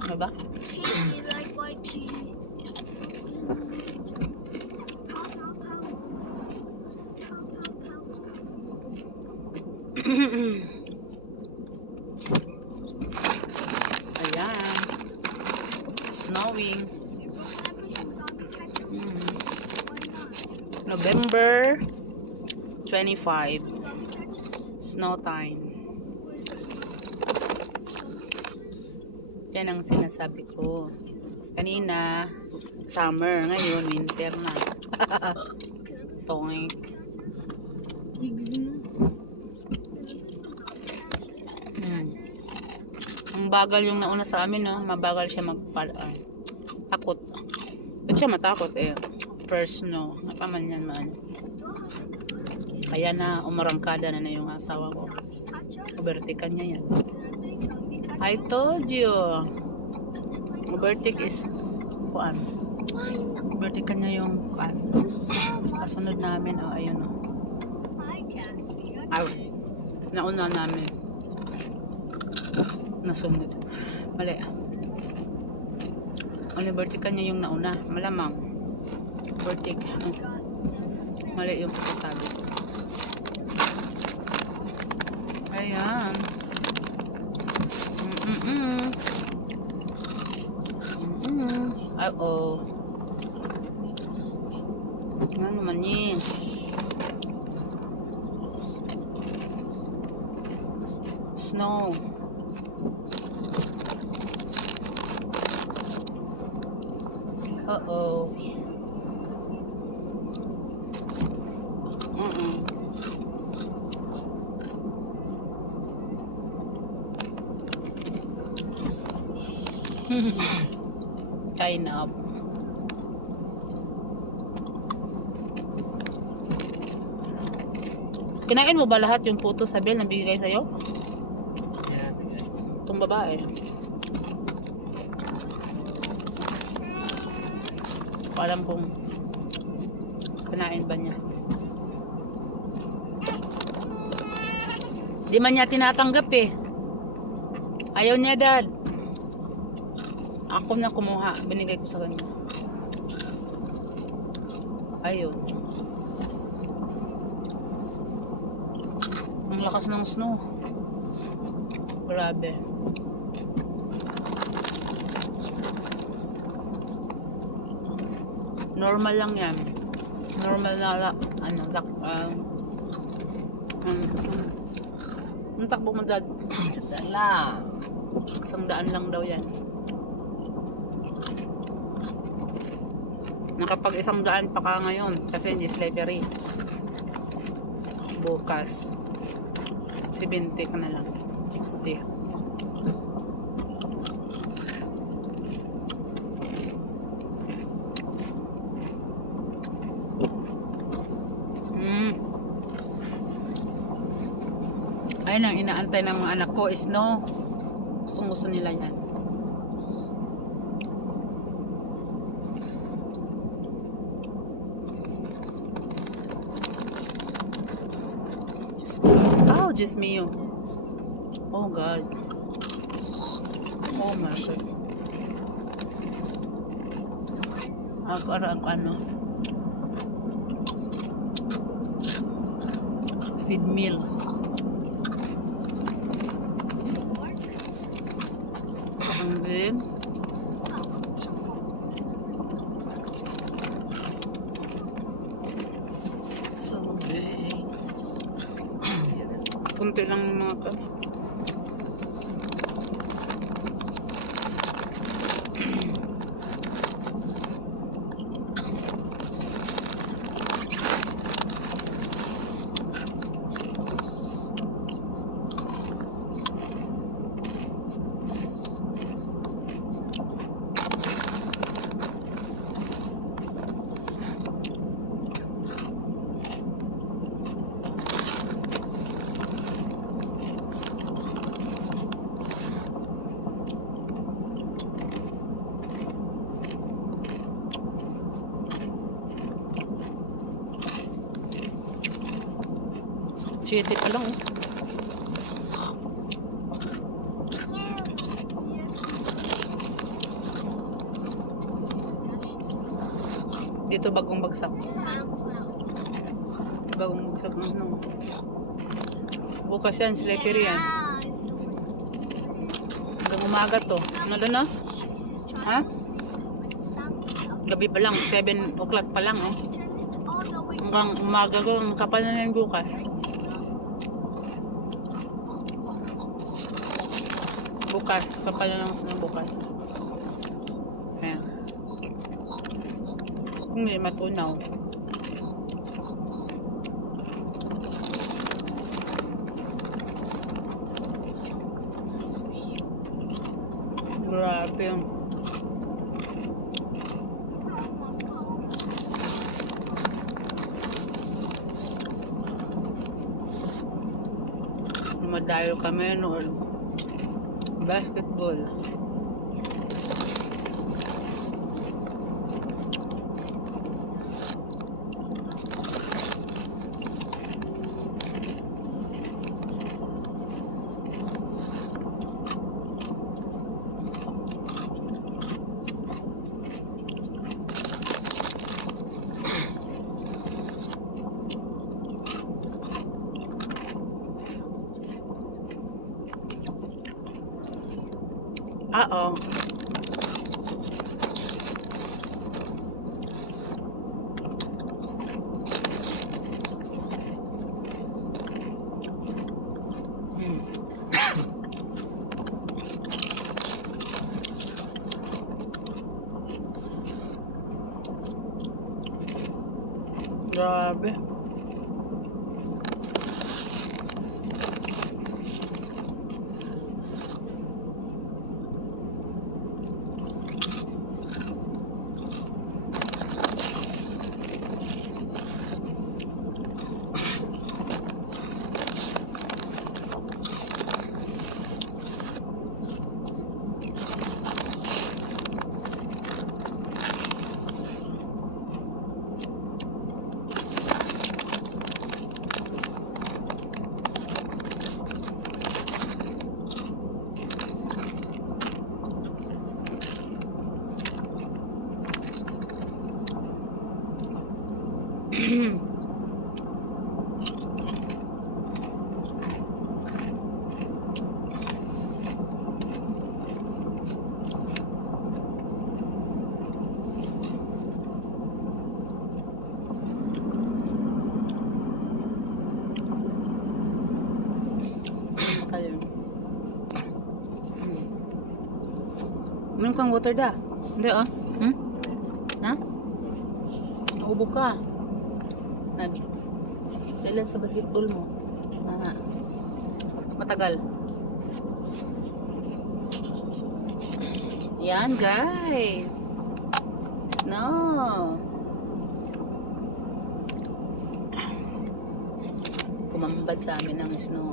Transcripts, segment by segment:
Ano ba? She like white tea. Ayan. Snowing. November 25. Snow time. Yan ang sinasabi ko. Kanina, summer. Ngayon, winter na. Toink. Ang bagal yung nauna sa amin, no? Mabagal siya takot. Ba't siya matakot eh? First snow. Napaman yan man. Kaya na umarangkada na yung asawa ko. Overtikan niya yan. I told you. Overtake is kuan. Overtikan niya yung kuan. Kasunod namin. Oh, ayun oh. Ay, nauna namin. Nasunod. Mali. Overtikan niya yung nauna. Malamang. Overtake. Mali yung pagkasabi. Ayan. Uh-oh. Ano naman ni? Snow. Uh-oh. Kind up. Kinain mo ba lahat yung puto sa Bel na bigay sa'yo? Itong babae. Alam kung kinain ba niya. Di man niya tinatanggap eh. Ayaw niya, Dad. Ako na kumuha. Binigay ko sa kanya. Ayun. Ang lakas ng snow. Grabe. Normal lang yan. Normal na ang takbo mo, Dad. Isang daan lang daw yan. Nakapag 100 pa ka ngayon kasi hindi slippery. Bukas 70 ka na lang. 60. Ayun ang inaantay ng mga anak ko is no. Gusto nila yan. Just me you. Oh God. Oh my God. Ang ano. Feed meal. Hungry. Kunti lang mga ka. Chete pa lang oh. Dito bagong bagsak. SoundCloud. Bagong bagsak ng snow. Bukas yan, slippery yan. Yeah, so Hanggang umaga to. Ano doon no? she's Huh? trying to sleep with SoundCloud. Gabi pa lang, 7 o'clock pa lang oh. Turn it all the way Hanggang umaga ko, ang kapal na yan bukas. Bukas, kapal na ng snow bukas. Ayan. Hindi, matunaw. Grabe yung madayo kami noon. Basketball. Oo. Grabe. Ayun. Minum kang water dah. Hindi ah. Hmm? Ha? Naubo ka. Dalian sa basketball mo. Aha. Matagal. Yan guys. Snow. Tumambad sa amin ang snow.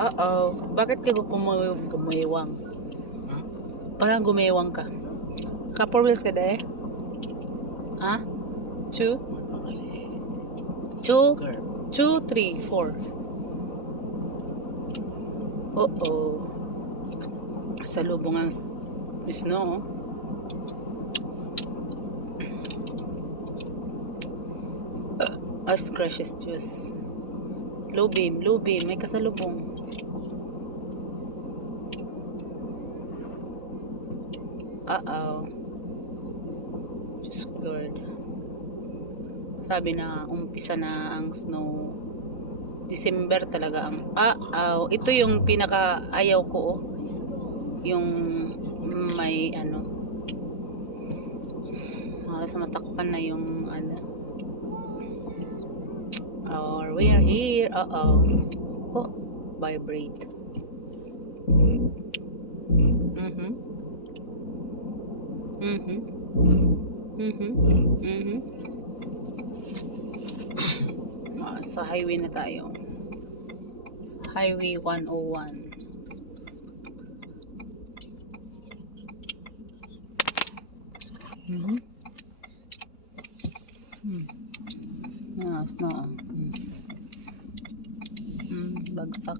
Uh-oh. Bakit ka gumewang? Parang gumewang ka. Couple wheels ka deh? Ha? 2? 2? 2, 3, 4. Uh-oh. Sa lubong ang snow. As crashes juice. Low beam, may kasalubong. Uh-oh. Diyos ko Lord. Sabi na, umpisa na ang snow. December talaga ang... Uh-oh. Ito yung pinaka ayaw ko, oh. yung may ano, halos matakpan na yung ano. Or we are here. Oh, vibrate. Mhm. Mhm. Mhm. Mhm. Sa highway na tayo. Highway 101. Mhm. Snow. Bagsak.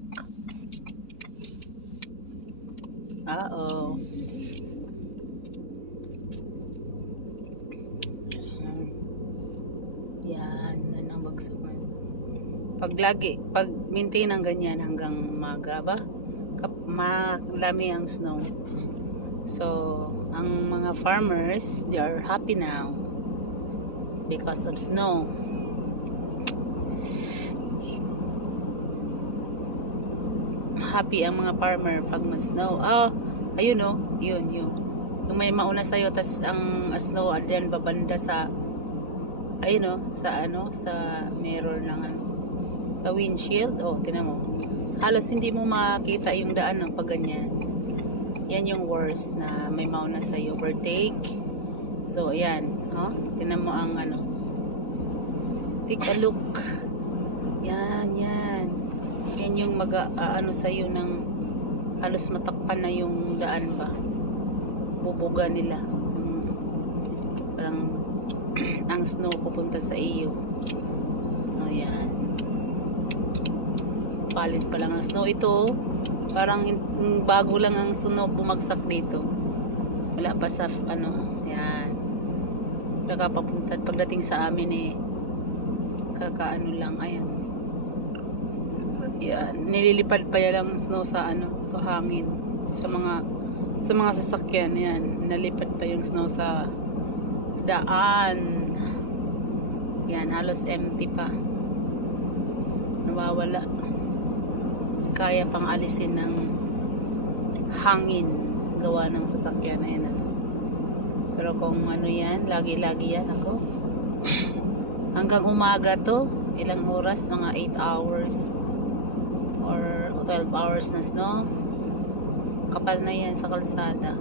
Uh-oh. Yan ang bagsak na snow. Pag maintain ang ganyan hanggang umaga ba, malami ang snow. So, ang mga farmers, they are happy now because of snow. Happy ang mga farmer pag mag-snow. Ayun yun. Yung may mauna sa'yo, tas ang snow adyan babanda sa sa mirror ng sa windshield. Tinan mo. Halos hindi mo makita yung daan ng pagganyan. Yan yung worst na may mauna sa'yo. Overtake. So, ayan. Tinan mo ang take a look. Yan. Yan yung sa'yo ng halos matakpan na yung daan ba. Bubuga nila. Parang ang snow pupunta sa iyo. Ayan. Palit pa lang ang snow. Ito, parang bago lang ang snow bumagsak dito. Wala pa sa ayan. Papunta pagdating sa amin kakaano lang, ayan. Yan, nililipad pa yan ang snow sa sa hangin. Sa mga sasakyan, yan, nalipad pa yung snow sa daan. Yan, halos empty pa. Nawawala. Kaya pang alisin ng hangin gawa ng sasakyan na yan. Pero kung yan, lagi-lagi yan ako. Hanggang umaga to, ilang oras, mga 8 hours or 12 hours na snow. Kapal na yan sa kalsada.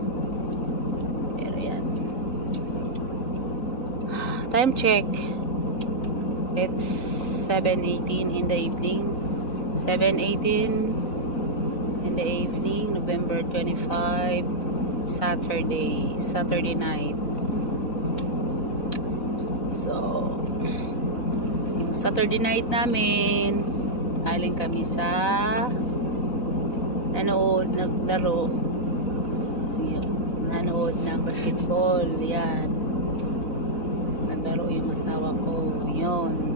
Pero yan. Time check. It's 7:18 in the evening. 7:18 in the evening, November 25, Saturday night. So, yung Saturday night namin, aling kami sa naglaro. Nanood ng basketball. Yan. Naglaro yung asawa ko. Yun.